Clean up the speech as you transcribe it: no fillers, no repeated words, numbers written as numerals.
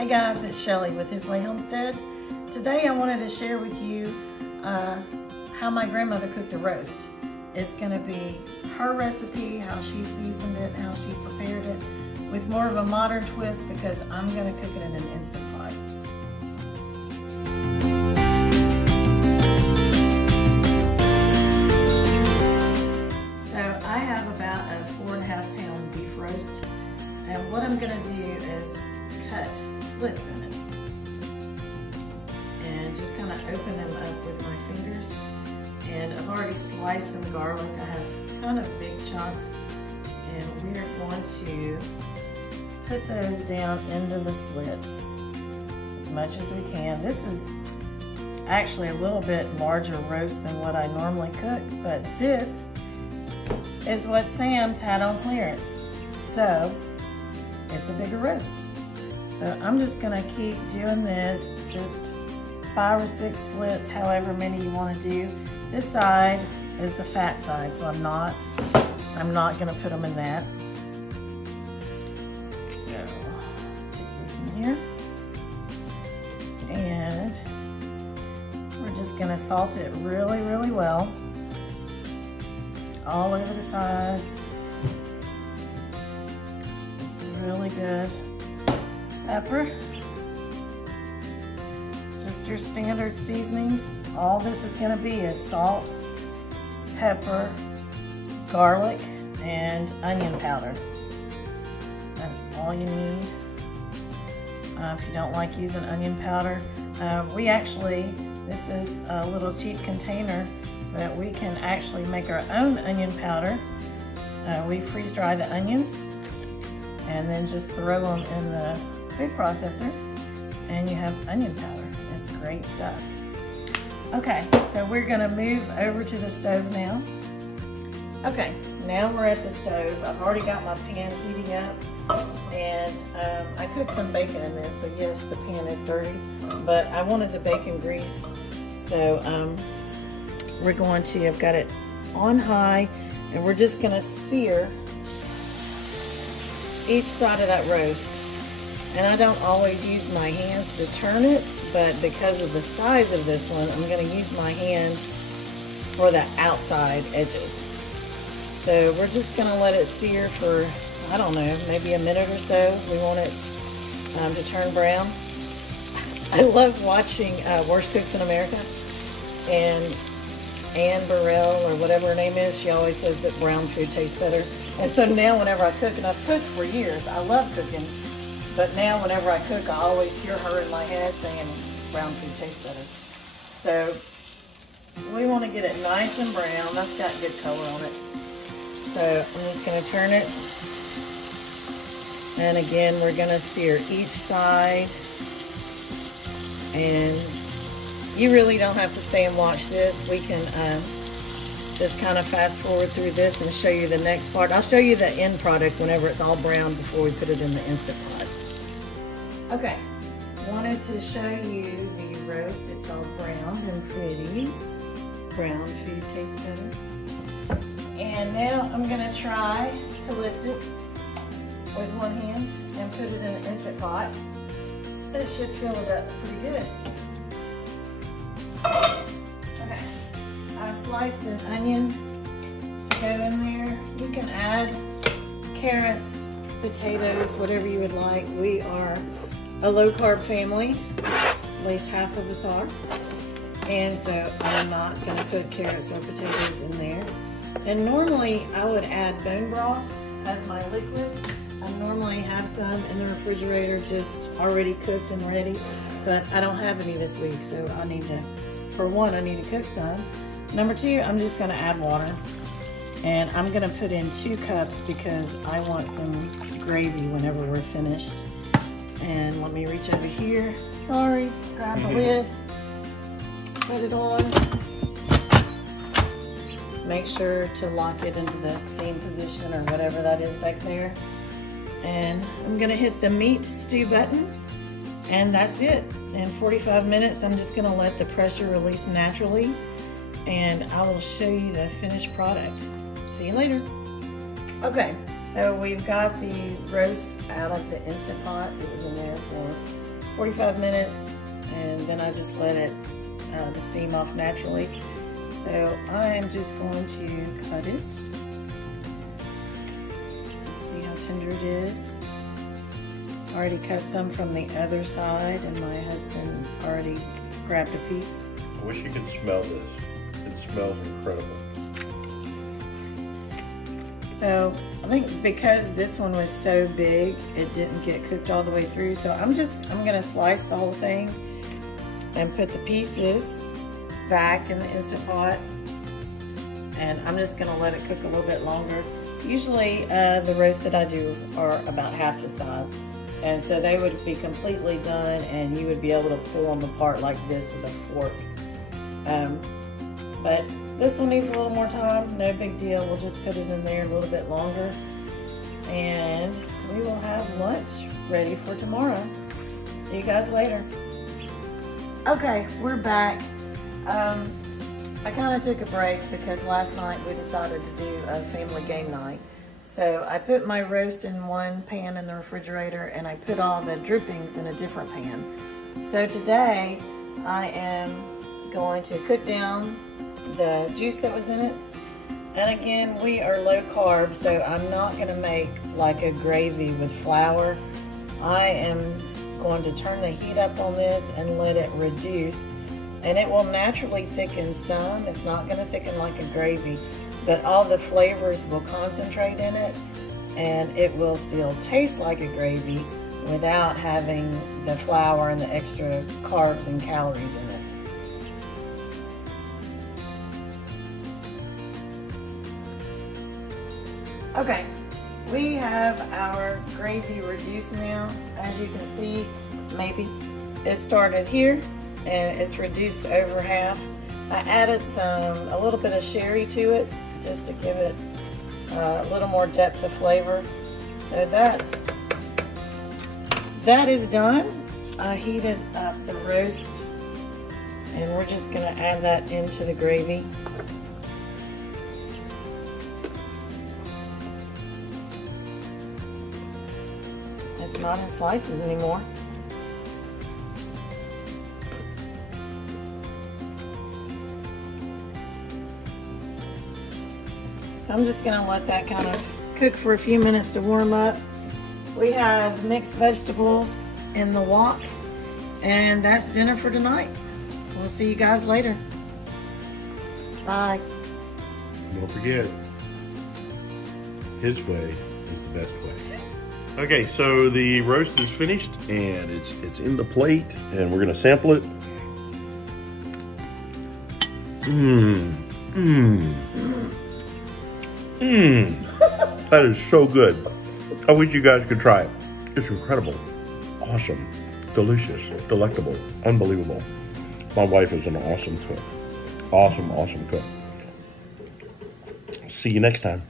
Hey guys, it's Shelly with His Way Homestead. Today I wanted to share with you how my grandmother cooked a roast. It's going to be her recipe, how she seasoned it, how she prepared it, with more of a modern twist because I'm going to cook it in an insta-pot. So I have about a 4.5 pound beef roast, and what I'm going to do is cut slits in it and just kind of open them up with my fingers. And I've already sliced some garlic. I have kind of big chunks, and we are going to put those down into the slits as much as we can. This is actually a little bit larger roast than what I normally cook, but this is what Sam's had on clearance, so it's a bigger roast. So I'm just gonna keep doing this, just 5 or 6 slits, however many you want to do. This side is the fat side, so I'm not gonna put them in that. So stick this in here, and we're just gonna salt it really, really well, all over the sides, really good. Pepper, just your standard seasonings. All this is going to be is salt, pepper, garlic, and onion powder. That's all you need. If you don't like using onion powder, this is a little cheap container, but we can actually make our own onion powder. We freeze dry the onions and then just throw them in the food processor, and you have onion powder. It's great stuff. Okay, so we're gonna move over to the stove now. Okay, now we're at the stove. I've already got my pan heating up, and I cooked some bacon in this, so yes, the pan is dirty, but I wanted the bacon grease, so I've got it on high, and we're just gonna sear each side of that roast. And I don't always use my hands to turn it, but because of the size of this one, I'm going to use my hand for the outside edges. So we're just going to let it sear for, I don't know, maybe a minute or so. We want it to turn brown. I love watching Worst Cooks in America, and Ann Burrell, or whatever her name is, she always says that brown food tastes better. And so now whenever I cook, and I've cooked for years, I love cooking, but now whenever I cook, I always hear her in my head saying brown food tastes better. So we want to get it nice and brown. That's got good color on it. So I'm just going to turn it. And again, we're going to sear each side. And you really don't have to stay and watch this. We can just kind of fast forward through this and show you the next part. I'll show you the end product whenever it's all brown before we put it in the Instapot. Okay, wanted to show you the roast. It's all browned and pretty. Brown food tastes better. And now I'm gonna try to lift it with one hand and put it in the Instapot. It should fill it up pretty good. Okay, I sliced an onion to go in there. You can add carrots, potatoes, whatever you would like. We are a low-carb family, at least half of us are, and so I'm not going to put carrots or potatoes in there. And normally I would add bone broth as my liquid. I normally have some in the refrigerator just already cooked and ready, but I don't have any this week, so I need to, for one, I need to cook some. Number 2, I'm just going to add water, and I'm going to put in 2 cups because I want some gravy whenever we're finished. And let me reach over here. Sorry, grab the lid, put it on. Make sure to lock it into the steam position or whatever that is back there. And I'm gonna hit the meat stew button, and that's it. In 45 minutes, I'm just gonna let the pressure release naturally, and I will show you the finished product. See you later. Okay, so we've got the roast out of the Instant Pot. It was in there for 45 minutes, and then I just let it the steam off naturally. So I am just going to cut it. Let's see how tender it is. Already cut some from the other side, and my husband already grabbed a piece. I wish you could smell this. It smells incredible. So I think because this one was so big, it didn't get cooked all the way through. So I'm gonna slice the whole thing and put the pieces back in the Instant Pot. And I'm just gonna let it cook a little bit longer. Usually the roast that I do are about half the size. And so they would be completely done, and you would be able to pull them apart like this with a fork. But this one needs a little more time, no big deal. We'll just put it in there a little bit longer, and we will have lunch ready for tomorrow. See you guys later. Okay, we're back. I kind of took a break because last night we decided to do a family game night. So I put my roast in one pan in the refrigerator, and I put all the drippings in a different pan. So today I am going to cook down the juice that was in it. And again, we are low carb, so I'm not going to make like a gravy with flour. I am going to turn the heat up on this and let it reduce, and it will naturally thicken some. It's not going to thicken like a gravy, but all the flavors will concentrate in it, and it will still taste like a gravy without having the flour and the extra carbs and calories in it. Okay, we have our gravy reduced now. As you can see, maybe it started here and it's reduced over half. I added a little bit of sherry to it just to give it a little more depth of flavor. So that is done. I heated up the roast, and we're just gonna add that into the gravy. It's not in slices anymore. So I'm just gonna let that kind of cook for a few minutes to warm up. We have mixed vegetables in the wok, and that's dinner for tonight. We'll see you guys later. Bye. Don't forget, his way is the best way. Okay, so the roast is finished, and it's in the plate, and we're gonna sample it. That is so good. I wish you guys could try it. It's incredible, awesome, delicious, delectable, unbelievable. My wife is an awesome cook. Awesome, awesome cook. See you next time.